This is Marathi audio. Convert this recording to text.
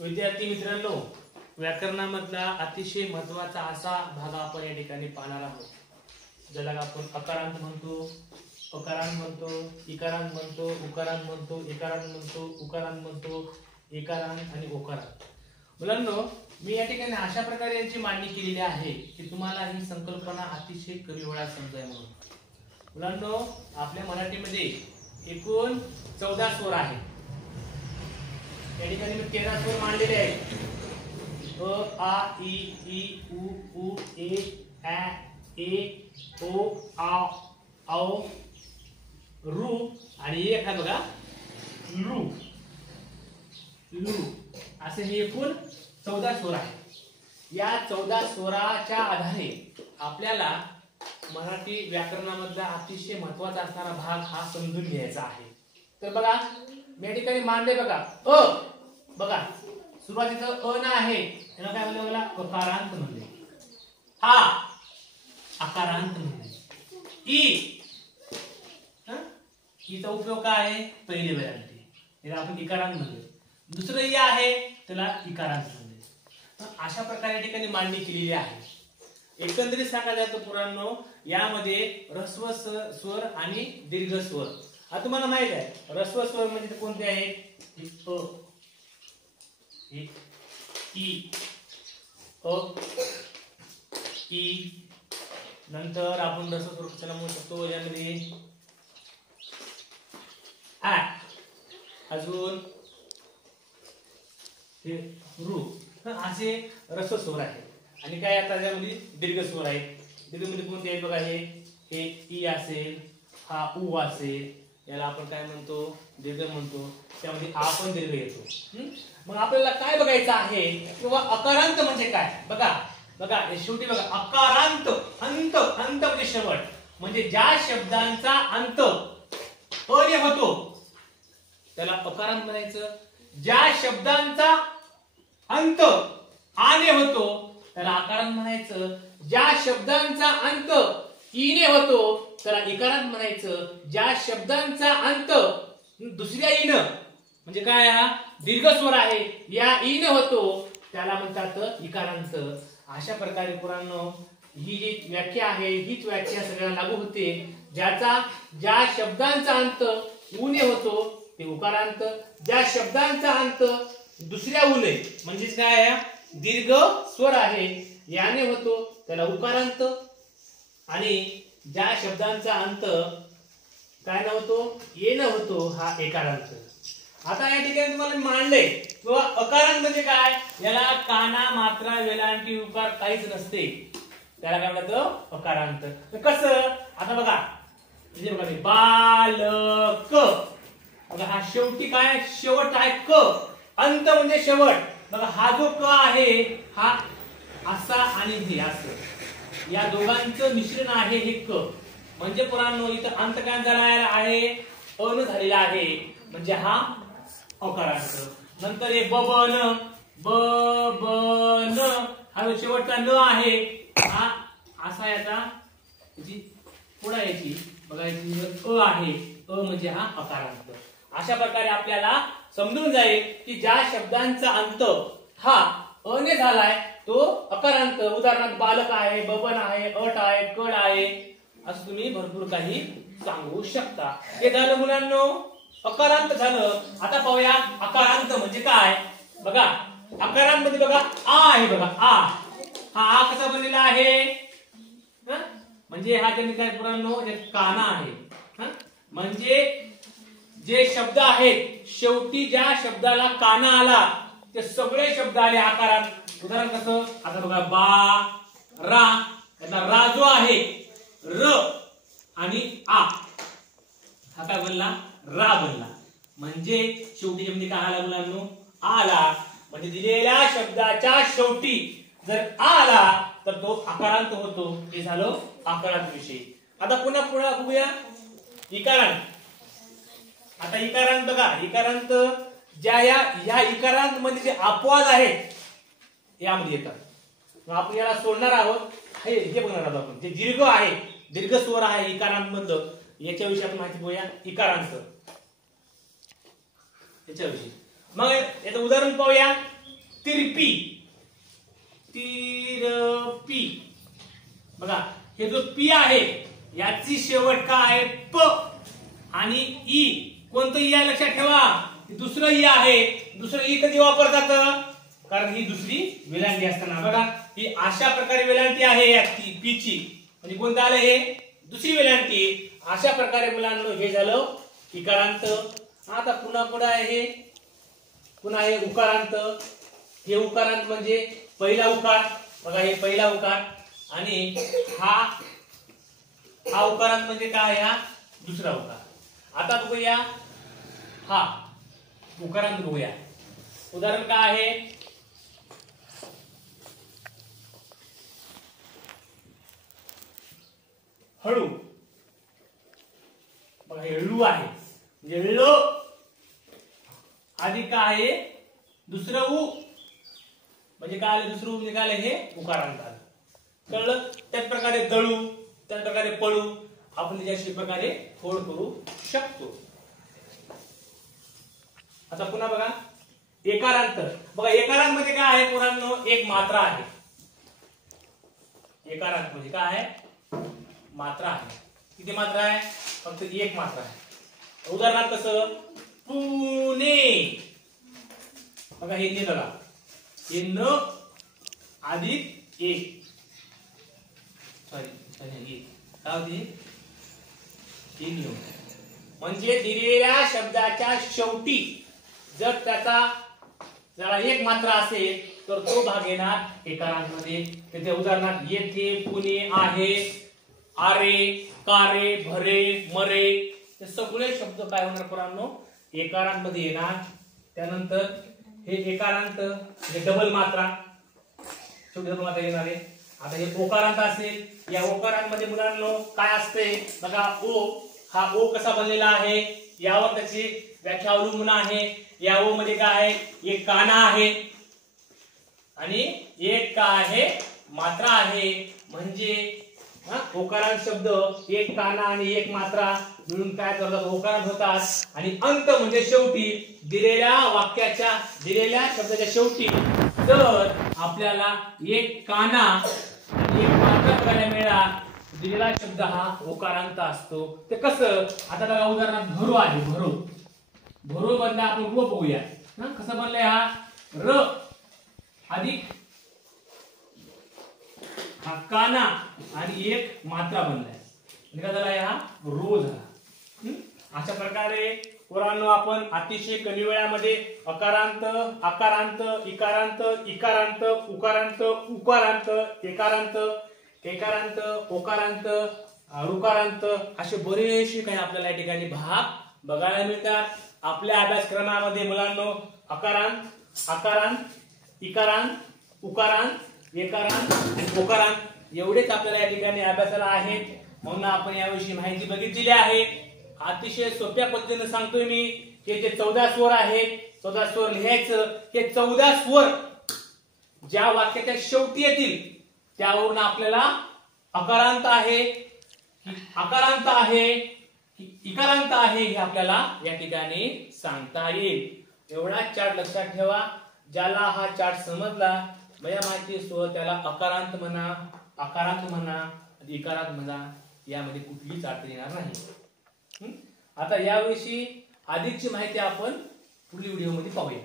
विद्यार्थी मित्रांनो, व्याकरणामधला अतिशय महत्त्वाचा असा भाग आपण या ठिकाणी पाहणार आहोत, ज्याला आपण अकारांत म्हणतो, अकारांत म्हणतो, इकारांत म्हणतो, उकारांत म्हणतो, एकारांत म्हणतो, उकारांत म्हणतो, एकारांत आणि ओकारांत. मुलांनो, मी या ठिकाणी अशा प्रकारे यांची मांडणी केलेली आहे की तुम्हाला ही संकल्पना अतिशय कमी वेळात समजाय म्हणून. मुलांनो, आपल्या मराठीमध्ये एकूण 14 स्वर आहेत. या ठिकाणी मी 13 स्वर मांडलेले आहेत. अ, आ, इ, ई, उ, ए, ए, ओ, आ, औ, रू आणि एक आहे बघा लू. लू असे हे एकूण 14 स्वर आहेत. या 14 स्वराच्या आधारे आपल्याला मराठी व्याकरणामधला अतिशय महत्त्वाचा असणारा भाग हा समजून घ्यायचा आहे. तर बघा, मी या ठिकाणी मांडले बघा. अ बघा, सुरुवातीचं अ ना आहे, याला काय म्हणले बघा, अकारांत म्हणले. आ आकारांत म्हणले. ई ईचा उपयोग काय आहे, पहिली वेळांती, याला आपण इकारांत म्हणले. दुसरं ई आहे, त्याला इकारांत म्हणले. अशा प्रकारे या ठिकाणी मांडणी केलेली आहे. एकंदरीत सांगायचं तर पुरांनो, यामध्ये ऱ्हस्व स्वर आणि दीर्घ स्वर. आता तुम्हाला माहित आहे ऱ्हस्व स्वर म्हणजे कोणते आहेत, अ, ई, अ, ई. नंतर आपण ऱ्हस्व स्वरूपाला म्हणू शकतो यामध्ये आ, अजून हे रू. असे ऱ्हस्व स्वर आहेत. आणि काय आता त्यामध्ये दीर्घ स्वर आहेत. दीर्घ मध्ये कोणते आहेत बघा, हे ई असेल, हा उ असेल, याला आपण काय म्हणतो, दीर्घ म्हणतो. त्यामध्ये आ पण दीर्घ येतो. मग आपल्याला काय बघायचं आहे किंवा अकारांत म्हणजे काय बघा. बघा शेवटी बघा, अकारांत, अंत, अंत म्हणजे शेवट, म्हणजे ज्या शब्दांचा अंत अ ने होतो त्याला अकारांत म्हणायचं. ज्या शब्दांचा अंत आ ने होतो त्याला आकारांत म्हणायचं. ज्या शब्दांचा अंत ई ने होतो त्याला इकारांत म्हणायचं. ज्या शब्दांचा अंत दुसऱ्या ई न, म्हणजे काय, हा दीर्घ स्वर आहे, या ई ने होतो त्याला म्हणतात इकारांत. अशा प्रकारे पुरांनो, ही जी व्याख्या आहे हीच व्याख्या सगळ्यांना लागू होते. ज्या शब्दांचा अंत उ ने होतो ते उकारांत. ज्या शब्दांचा अंत दुसऱ्या उ ने, म्हणजेच काय आहे, दीर्घ स्वर आहे, याने होतो त्याला उकारांत. आणि ज्या शब्दांचा अंत काय न होतो, ये न होतो, हा एकारांत. आता या ठिकाणी तुम्हाला मांडले किंवा अकारांत म्हणजे काय, याला काना, मात्रा, वेलांटी, उकार काहीच नसते, त्याला काय म्हणतात, अकारांत. कसं, आता बघा, म्हणजे बघा, बालक बघा, हा शेवटी काय, शेवट आहे क, अंत म्हणजे शेवट. बघा हा जो क आहे हा असा आणि हे असं, या दोघांचं मिश्रण आहे हे क. म्हणजे पुरांनो इथं अंत काय झाला आहे, अन झालेला आहे, म्हणजे हा अकारांत. नंतर हे बबन, बबन, हा शेवटचा न आहे, हा असा याचा पुढे याची बघा, अ आहे, अ म्हणजे हा अकारांत. अशा प्रकारे आपल्याला समजून जाईल की ज्या शब्दांचा अंत हा अ ने झालाय तो अकारांत. उदाहरणार्थ बालक आहे, बबन आहे, अट आहे, कड आहे, असं तुम्ही भरपूर काही सांगू शकता. हे झालं मुलांनो, अकारांत झालं. आता पाहूया अकारांत म्हणजे काय. बघा अकारांत मध्ये बघा आ आहे, बघा आ, हा आ कसा बनलेला आहे, म्हणजे हा त्यांनी काय पुरांनो काना आहे. म्हणजे जे शब्द आहेत शेवटी ज्या शब्दाला काना आला ते सगळे शब्द आले आकारात. उदाहरण कसं, आता बघा बा, रा, यातला रा जो आहे र आणि आ, हा काय बनला, रा बनला. म्हणजे शेवटी म्हणजे काय आला मुलांनो, आला. म्हणजे दिलेल्या शब्दाच्या शेवटी जर आ आला तर तो आकारांत होतो. हे झालं आकारांत विषयी. आता पुन्हा बघूया इकारांत. आता इकारांत बघा, इकारांत ज्या या इकारांत मध्ये जे अपवाद आहेत यामध्ये येतात. आपण याला सोडणार आहोत, हे बघणार आहोत आपण. जे दीर्घ आहे, दीर्घ स्वर आहे इकारांत मधलं, याच्याविषयी आपण माहिती बघूया. इकारांत याच्याविषयी मग याचं उदाहरण पाहूया. तिरपी, तिरपी. बघा हे जो पी आहे याची शेवट काय आहे प आणि ई. कोणतं ई आहे लक्षात ठेवा, दुसरं ई आहे. दुसरं ई कधी वापरतात, कारण ही दुसरी वेलांटी असताना. बघा ही अशा प्रकारे वेलांटी आहे या पीची, म्हणजे कोणतं आलं हे दुसरी वेलांटी. अशा प्रकारे मुलांना हे झालं इकारांत. आता पुन्हा पुढे आहे पुन्हा हे उकारांत. हे उकारांत म्हणजे पहिला उकार. बघा हे पहिला उकार आणि हा उकारांत म्हणजे काय, हा दुसरा उकार. आता बघूया हा उकारांत बघूया. उदाहरण काय आहे, हळू. बघा हे ळू आहे म्हणजे ळ अधिक काय आहे दुसरं उ, म्हणजे काय आलं दुसरं उ म्हणजे काय आलं हे उकारांत आलं. कळलं. त्याच प्रकारे दळू, त्याच प्रकारे पळू आपण त्याच्या प्रकारे फोड करू शकतो. आता पुन्हा बघा एकारांत. बघा एकारांत म्हणजे काय आहे पोरांनो, एक मात्रा आहे. एकारांत म्हणजे काय आहे, मात्रा आहे. किती मात्रा आहे, फक्त एक मात्रा आहे. उदाहरणार्थ कसं पुणे. बघा हे न बघा हे न अधिक एक, सॉरी काय होते म्हणजे दिलेल्या शब्दाच्या शेवटी जर त्याचा जरा एक मात्रा असेल तर तो भाग येणार एकारांमध्ये. त्याचे उदाहरणार्थ येथे, पुणे, आहे, आरे, कारे, भरे, मरे हे सगळे शब्द काय होणार पोरांनो एकारांमध्ये येणार. त्यानंतर हे एकारांत म्हणजे डबल मात्रा, छोटी डबल मात्रा येणार आहे. आता हे ओकारांत असेल, या ओकारांमध्ये मुलांनो काय असते बघा ओ. हा ओ कसा बनलेला आहे यावर त्याची व्याख्या अवलंबून आहे. या ओ मध्ये काय आहे, एक काना आहे आणि एक काय आहे मात्रा आहे. म्हणजे ओकारांत शब्द एक काना आणि एक मात्रा मिळून काय करतात ओकारांत होतात. आणि अंत म्हणजे शेवटी दिलेल्या वाक्याच्या दिलेल्या शब्दाच्या शेवटी जर आपल्याला एक काना आणि एक मात्रा बघायला मिळाला दिलेला शब्द हा ओकारांत असतो. ते कसं, आता बघा उदाहरणार्थ भरो आहे. भरो, भरो मधला आपण र बघूया. कसं बनलंय, हा र अधिक हा काना आणि एक मात्रा बनलाय म्हणजे काय झाला, हा रो झाला. अशा प्रकारे पोरांनो आपण अतिशय कमी वेळामध्ये अकारांत, आकारांत, इकारांत, इकारांत, उकारांत, उकारांत, एकारांत, एकारांत, ओकारांत, ऋकारांत असे बरेचसे काही आपल्याला या ठिकाणी भाग बघायला मिळतात. आपल्या अभ्यासक्रमामध्ये मुलांनो अकारांत, आकारांत, इकारांत, उकारांत, एकारांत आणि ओकारांत एवढेच आपल्याला या ठिकाणी अभ्यासाला आहेत. म्हणून आपण याविषयी माहिती बघितलेली आहे. अतिशय सोप्या पद्धतीने सांगतोय मी. हे जे 14 स्वर आहेत, 14 स्वर लिहायचं. हे 14 स्वर ज्या वाक्याच्या शेवटी येतील त्यावरून आपल्याला अकारांत आहे, आकारांत आहे, इकारांत आहे हे आपल्याला या ठिकाणी सांगता येईल. एवढा चार्ट लक्षात ठेवा. ज्याला हा चार्ट समजला माझ्या माहिती स्वर त्याला अकारांत म्हणा, आकारांत म्हणा, इकारांत म्हणा, यामध्ये कुठलीच अडचण येणार नाही. आता याविषयी अधिकची माहिती आपण पुढील व्हिडिओमध्ये पाहूया.